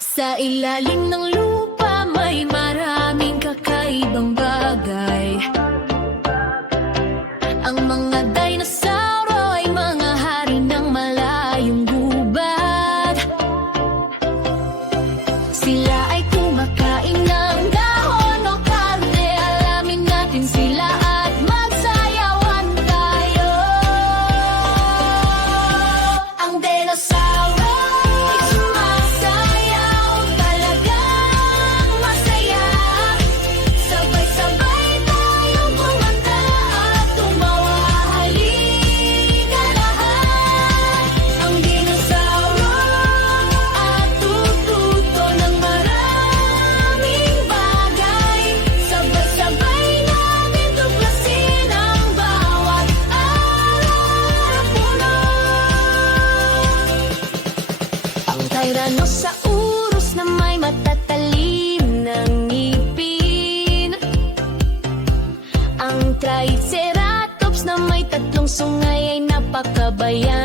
Sa ilalim ng lupa may maraming kakaibang bagay. Tyranno sa uros na may matatalim ng ngipin. Ang Triceratops na may tatlong sungay ay napakabayan.